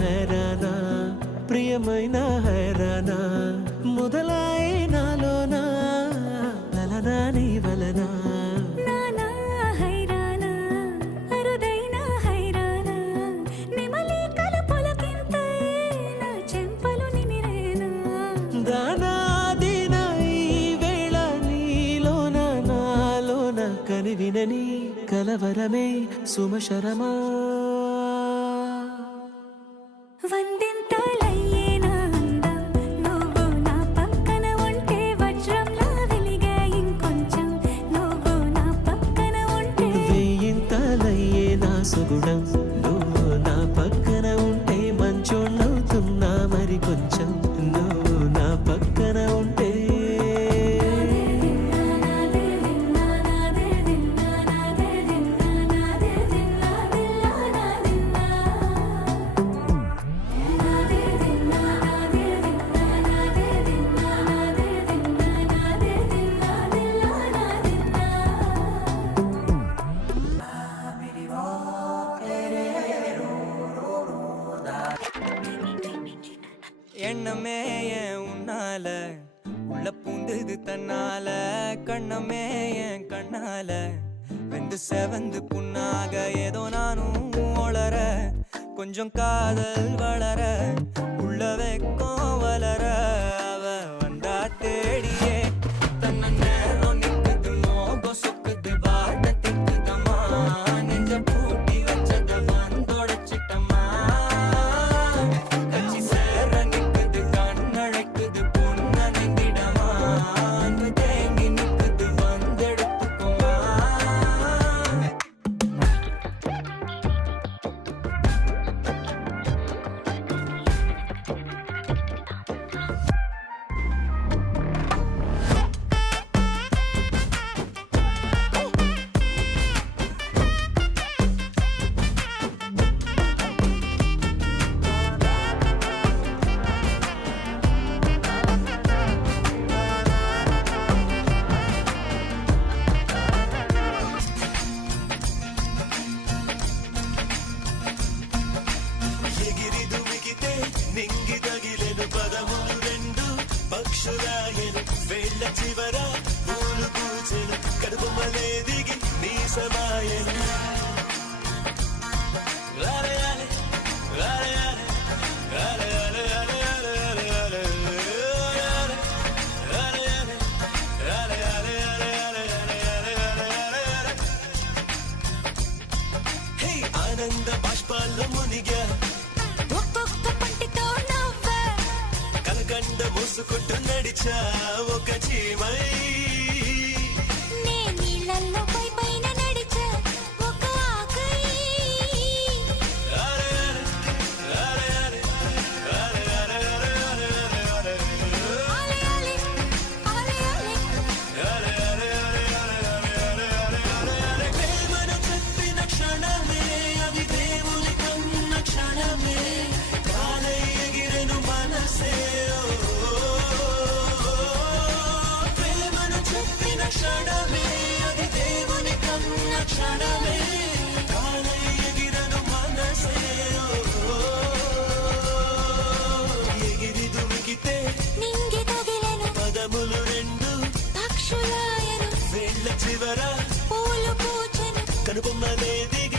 హైరానా ప్రియమైన హైరానా మొదలాయి నాలోనా లలనా నీ వలనా వినని కలవరమే సుమశరమా వందింతలయ్యేనా అందం నువ్వు నా పక్కన ఉంటే వజ్రంలా వెలిగే ఇంకొంచెం నువ్వు నా పక్కన ఉంటే వేయింతలయ్యేనా సుగుణం నువ్వు నా పక్కన ఉంటే మంచోళ్ళవుతున్నా మరి కొంచెం నువ్వు నా పక్కన ఉంటే எண்ணமே என் உன்னால உள்ள பூந்தது தன்னால கண்ணமே என் கண்ணால வெந்து செவந்து புண்ணாக ஏதோ நானும் ஒளர கொஞ்சம் காதல் வளர உள்ள வெக்கம் வளர அவ வந்தா தேடியே தன்ன நேரம் நிக்குது மோகம் சொக்குது வாட்ட திக்குதம்மா நெஞ்ச பூட்டி வச்சத வந்தொடைச்சிட்டம்மா వేళ్ళ చివర పూలు పూచెను కడుపుమలే దిగి నీ సమాయను ఆనంద బాష్పాల్లో మునిగా కలకండ మూసుకుంటూ నడిచా ఒక చీమై నే నీళ్ళల్లో పైన నడిచా ఒక ఆకై ప్రేమను చెప్పిన క్షణమే అది దేవుని కన్న క్షణమే కాలై ఎగిరెను మనసే క్షణమే అది దేవుని కన్న క్షణమే కాలై ఎగిరను మనసే ఎగిరి దుమికితే నింగి తగిలెను పదములు రెండు పక్షులాయను వేళ్ళ చివర పూలు పూచెను కనుబొమ్మలే దిగి